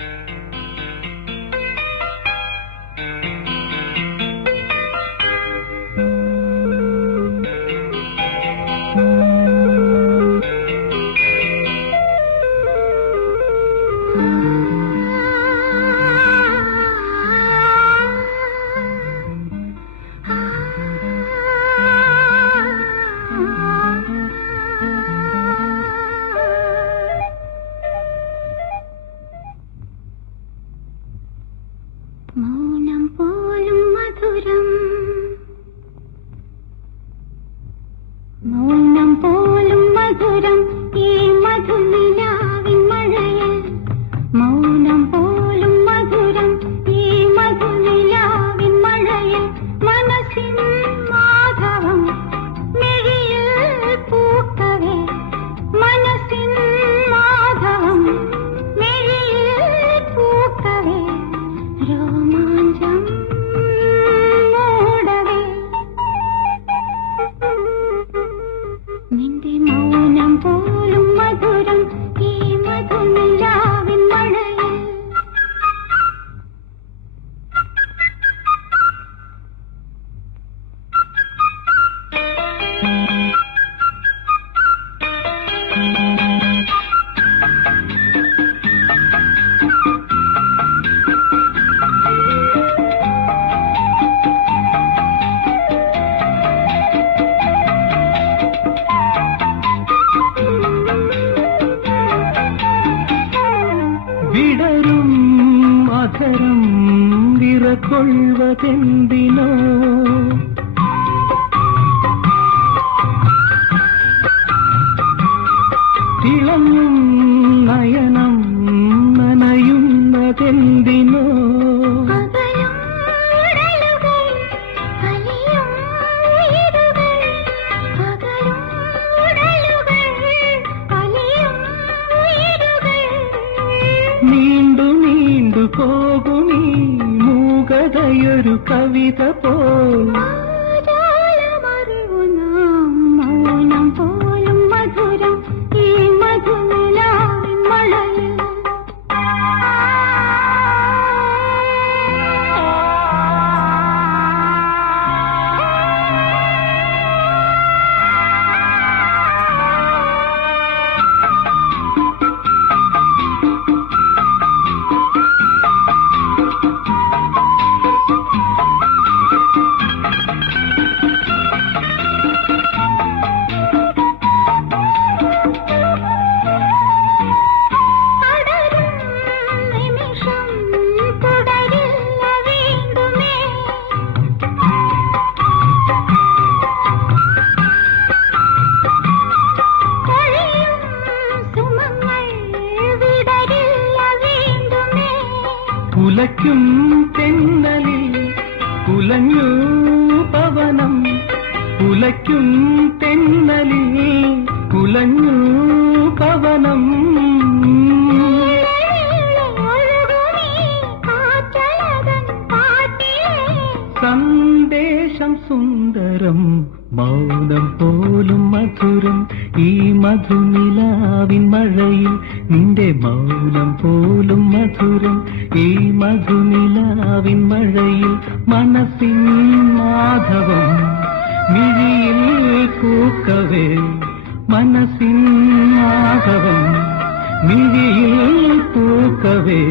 thank you മൗനം വിടരും അധരം വിറകൊള്ളുവതെന്തിനോ? തിളങ്ങും നയനം നനയുന്നതെന്തിനോ? മൂകതയൊരു കവിത പോൽ. കുലയ്ക്കും തെന്നലിൽ കുലഞ്ഞു പവനം കുലയ്ക്കും തെന്നലിൽ കുലഞ്ഞു പവനം സന്ദേശം സുന്ദരം മൗനം പോലും മധുരം. ഈ മധുനിലാവിൻ മഴയിൽ നിന്റെ മൗനം പോലും മധുരം. ഈ മധുനിലാവിൻ മഴയിൽ മനസ്സിൻ മാധവം മിഴിയിൽ പൂക്കവേ മനസ്സിൻ മാധവം മിഴിയിൽ പൂക്കവേ